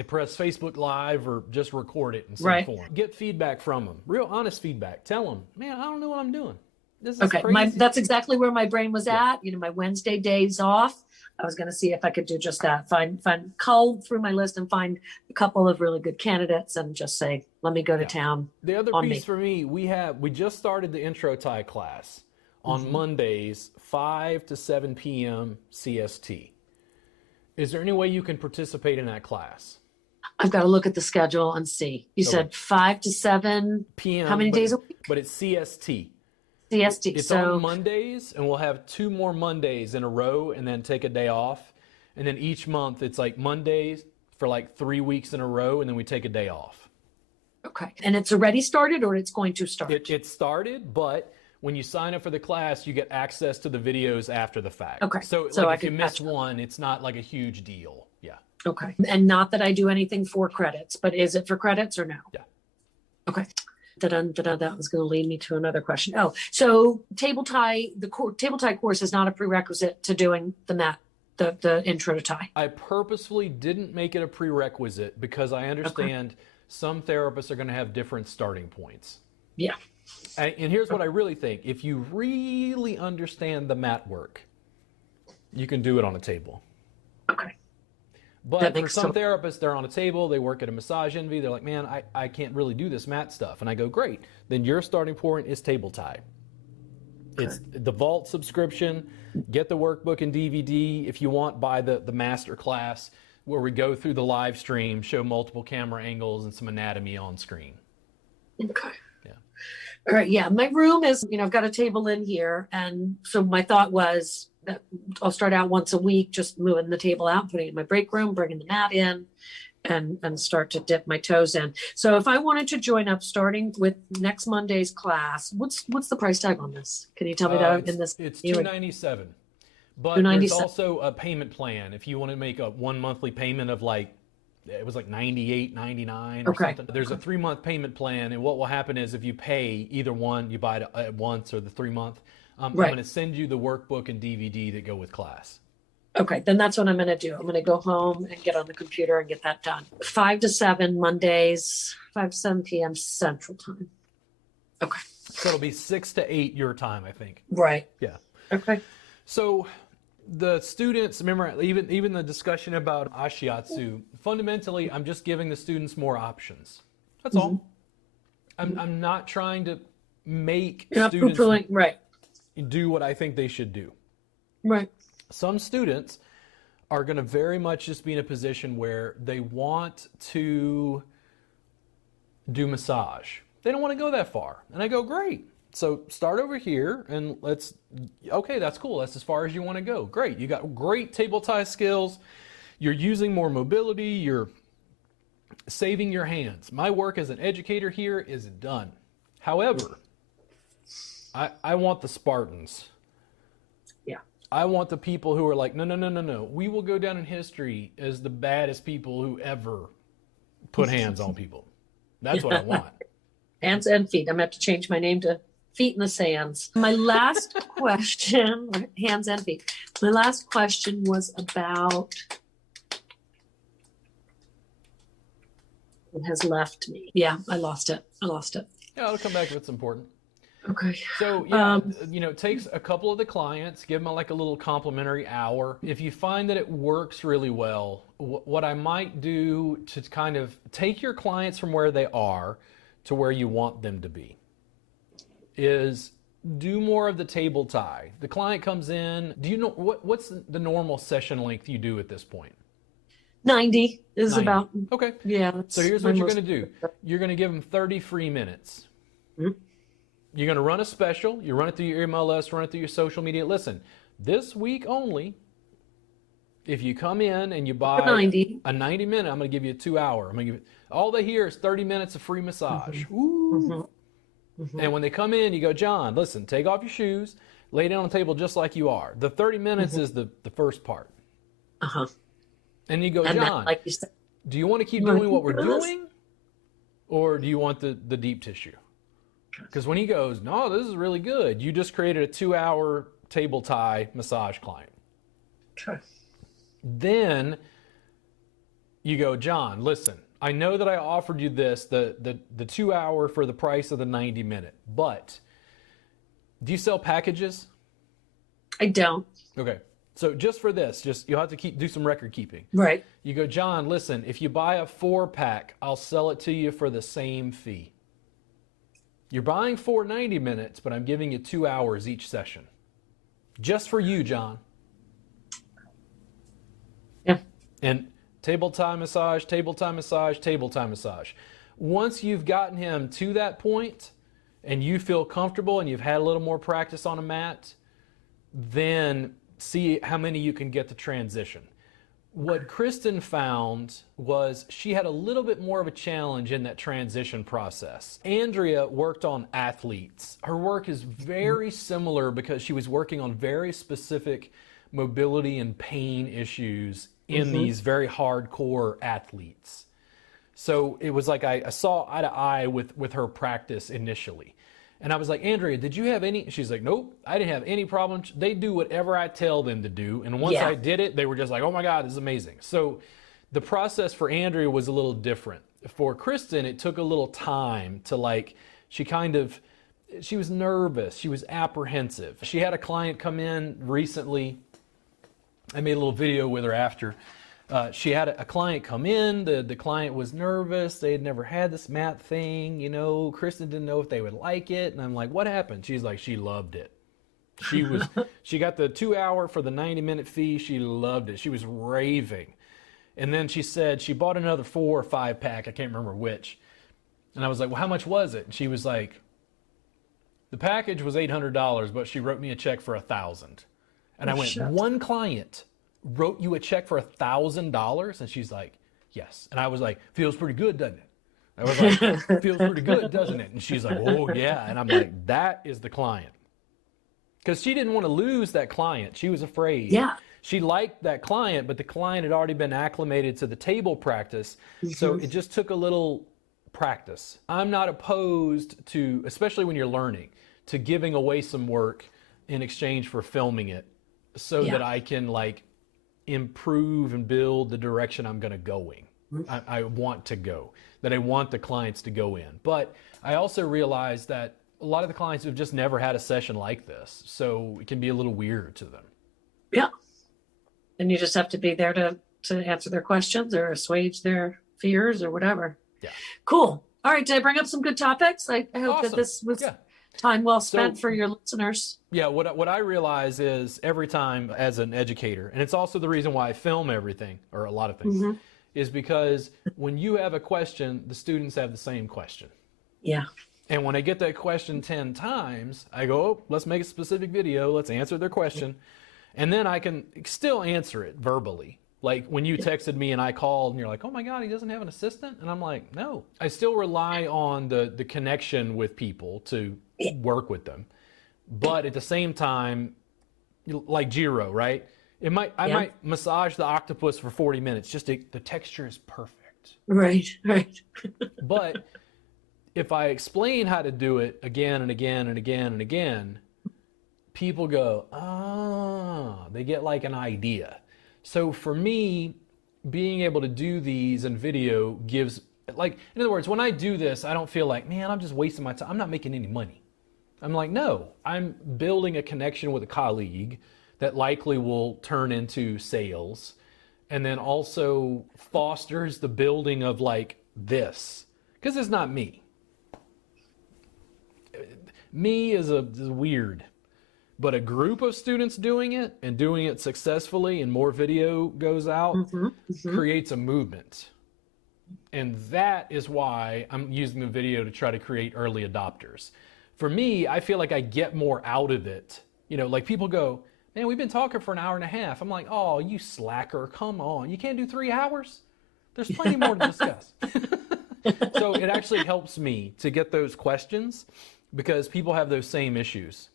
press Facebook Live or just record it in some form. Get feedback from them, real honest feedback. Tell them, man, I don't know what I'm doing. This is crazy. That's exactly where my brain was at. You know, my Wednesday days off, I was going to see if I could do just that. Cull through my list and find a couple of really good candidates and just say, let me go to town. The other piece for me, we just started the intro tie class on Mondays, 5 to 7 p.m. CST. Is there any way you can participate in that class? I've got to look at the schedule and see. You said 5 to 7 p.m. How many days a week? But it's CST. CST. It's on Mondays, and we'll have 2 more Mondays in a row and then take a day off. And then each month it's like Mondays for like 3 weeks in a row, and then we take a day off. Okay. And it's already started or it's going to start? It started, but when you sign up for the class, you get access to the videos after the fact. Okay. So like if you miss one, it's not like a huge deal. Yeah. Okay. And not that I do anything for credits, but is it for credits or no? Yeah. Okay. That was going to lead me to another question. Oh, so table tie course is not a prerequisite to doing the intro to tie. I purposefully didn't make it a prerequisite because I understand some therapists are going to have different starting points. Yeah. And here's what I really think. If you really understand the mat work, you can do it on a table. Okay. But for some therapists, they're on a table, they work at a Massage Envy, they're like, man, I can't really do this mat stuff. And I go, great. Then your starting point is table tie. It's the Vault subscription. Get the workbook and DVD. If you want, buy the master class where we go through the live stream, show multiple camera angles and some anatomy on screen. Okay. Yeah. All right. Yeah. My room is, I've got a table in here. And so my thought was that I'll start out once a week, just moving the table out, putting it in my break room, bringing the mat in and start to dip my toes in. So if I wanted to join up starting with next Monday's class, what's the price tag on this? Can you tell me that in this? It's $297. But there's also a payment plan. If you want to make a 1 monthly payment of it was like $98.99 or something. There's a 3-month payment plan, and what will happen is if you pay either one, you buy it at once or the 3-month. I'm going to send you the workbook and DVD that go with class. Okay, then that's what I'm going to do. I'm going to go home and get on the computer and get that done. 5 to 7 Mondays, 5 to 7 p.m. Central Time. Okay. So it'll be 6 to 8 your time, I think. Right. Yeah. Okay. So the students, remember, even the discussion about Ashiatsu, fundamentally, I'm just giving the students more options. That's all. I'm not trying to make students do what I think they should do. Right. Some students are going to very much just be in a position where they want to do massage. They don't want to go that far. And I go, great. So start over here and okay, that's cool. That's as far as you want to go. Great. You got great table tie skills. You're using more mobility. You're saving your hands. My work as an educator here is done. However, I want the Spartans. Yeah. I want the people who are like, no. We will go down in history as the baddest people who ever put hands on people. That's what I want. Hands and feet. I'm going to have to change my name to Feet in the Sands. My last question, hands and feet. My last question was about, it has left me. Yeah, I lost it. Yeah, I'll come back if it's important. Okay. So yeah, it takes a couple of the clients, give them like a little complimentary hour. If you find that it works really well, what I might do to kind of take your clients from where they are to where you want them to be is do more of the table tie. The client comes in. Do you know what's the normal session length you do at this point? 90 is 90. about, Okay. yeah. So here's what you're going to do. You're going to give them 30 free minutes. Mhm. You're going to run a special. You run it through your email list, run it through your social media. Listen, this week only, if you come in and you buy 90. a 90-minute, I'm going to give you a 2-hour. I'm going to give you, all they hear is 30 minutes of free massage. Ooh. And when they come in, you go, John, listen, take off your shoes, lay down on the table just like you are. The 30 minutes is the first part. Uh-huh. And you go, And John, then, like you said, do you want to keep doing what we're doing? Or do you want the deep tissue? Because when he goes, no, this is really good. You just created a 2-hour table tie massage client. okay. Then you go, John, listen, I know that I offered you this, the 2-hour for the price of the 90-minute, but do you sell packages? I don't. Okay. So just for this, you'll have to do some record keeping. Right. You go, John, listen, if you buy a 4-pack, I'll sell it to you for the same fee. You're buying 4 90-minutes, but I'm giving you 2 hours each session. Just for you, John. Yeah. And table tie massage, table tie massage, table tie massage. Once you've gotten him to that point and you feel comfortable and you've had a little more practice on a mat, then see how many you can get to transition. What Kristen found was she had a little bit more of a challenge in that transition process. Andrea worked on athletes. Her work is very similar because she was working on very specific mobility and pain issues in these very hardcore athletes. So it was like I saw eye to eye with her practice initially. And I was like, Andrea, did you have any? She's like, nope, I didn't have any problems. They do whatever I tell them to do. And once I did it, they were just like, oh my God, this is amazing. So the process for Andrea was a little different. For Kristen, it took a little time to she was nervous. She was apprehensive. She had a client come in recently. I made a little video with her after. She had a client come in. The client was nervous. They had never had this mat thing. Kristen didn't know if they would like it. And I'm like, what happened? She's like, she loved it. She got the 2-hour for the 90-minute fee. She loved it. She was raving. And then she said she bought another 4 or 5-pack. I can't remember which. And I was like, well, how much was it? And she was like, the package was $800, but she wrote me a check for $1,000. And I went, one client wrote you a check for $1,000? And she's like, yes. And I was like, feels pretty good, doesn't it? I was like, feels pretty good, doesn't it? And she's like, oh yeah. And I'm like, that is the client. Because she didn't want to lose that client. She was afraid. Yeah. She liked that client, but the client had already been acclimated to the table practice. So it just took a little practice. I'm not opposed to, especially when you're learning, to giving away some work in exchange for filming it so that I can improve and build the direction I'm going to going. I want to go, that I want the clients to go in. But I also realize that a lot of the clients have just never had a session like this. So it can be a little weird to them. Yeah. And you just have to be there to answer their questions or assuage their fears or whatever. Yeah. Cool. All right. Did I bring up some good topics? I hope Awesome. that this was time well spent So, for your listeners. Yeah, what I realize is every time as an educator, and it's also the reason why I film everything, or a lot of things, is because when you have a question, the students have the same question. Yeah. And when I get that question 10 times, I go, oh, let's make a specific video, let's answer their question. And then I can still answer it verbally. Like when you texted me and I called and you're like, oh my God, he doesn't have an assistant? And I'm like, no. I still rely on the connection with people to work with them. But at the same time, like Jiro, right? I might massage the octopus for 40 minutes. The texture is perfect. Right. But if I explain how to do it again and again and again and again, people go, they get like an idea. So for me, being able to do these in video gives, in other words, when I do this, I don't feel like, man, I'm just wasting my time. I'm not making any money. I'm like, no, I'm building a connection with a colleague that likely will turn into sales, and then also fosters the building of like this, because it's not me. Me is weird, but a group of students doing it and doing it successfully, and more video goes out, creates a movement. And that is why I'm using the video to try to create early adopters. For me, I feel like I get more out of it. You know, like people go, man, we've been talking for an hour and a half. I'm like, oh, you slacker, come on. You can't do 3 hours? There's plenty more to discuss. So it actually helps me to get those questions because people have those same issues.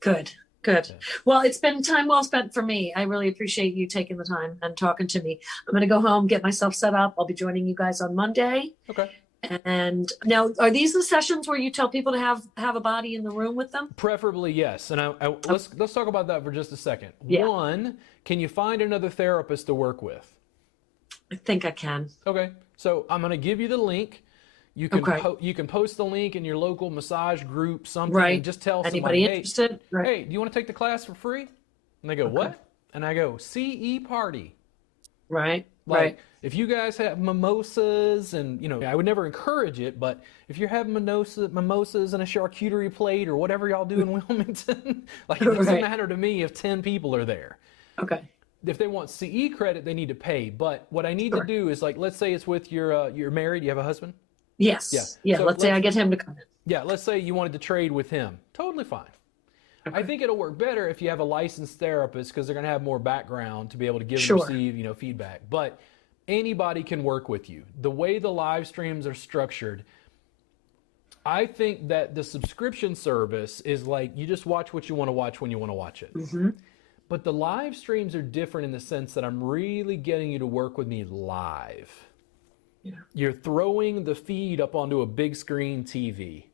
Good. Yeah. Well, it's been time well spent for me. I really appreciate you taking the time and talking to me. I'm going to go home, get myself set up. I'll be joining you guys on Monday. Okay. And now, are these the sessions where you tell people to have a body in the room with them? Preferably, yes. And let's talk about that for just a second. Yeah. One, can you find another therapist to work with? I think I can. Okay. So I'm going to give you the link. You can Okay. you can post the link in your local massage group, something, Right. and just tell Anybody somebody, hey, interested? Right. hey, do you want to take the class for free? And they go, what? And I go, CE party. Right. Like, Right. if you guys have mimosas and, you know, I would never encourage it, but if you're having mimosas and a charcuterie plate or whatever y'all do in Wilmington, like, it doesn't Right. matter to me if 10 people are there. Okay. If they want CE credit, they need to pay. But what I need to do is, like, let's say it's with you're married, you have a husband? Yes. Yeah. Yeah. So Let's say I get him to come in. Yeah, let's say you wanted to trade with him. Totally fine. I think it'll work better if you have a licensed therapist because they're going to have more background to be able to give and receive, you know, feedback. But anybody can work with you. The way the live streams are structured, I think that the subscription service is like you just watch what you want to watch when you want to watch it. But the live streams are different in the sense that I'm really getting you to work with me live. Yeah. You're throwing the feed up onto a big screen TV.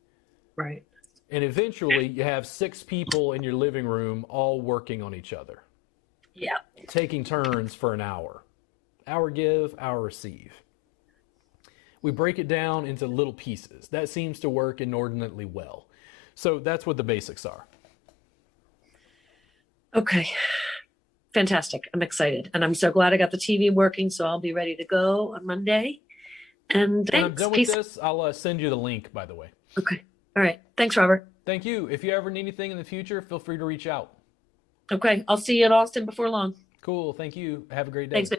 Right. And eventually you have 6 people in your living room all working on each other. Yeah. Taking turns for an hour. Hour give, hour receive. We break it down into little pieces. That seems to work inordinately well. So that's what the basics are. Okay. Fantastic. I'm excited. And I'm so glad I got the TV working, so I'll be ready to go on Monday. And When I'm thanks. done with Peace. this, I'll send you the link, by the way. Okay. All right. Thanks, Robert. Thank you. If you ever need anything in the future, feel free to reach out. Okay. I'll see you at Austin before long. Cool. Thank you. Have a great day. Thanks.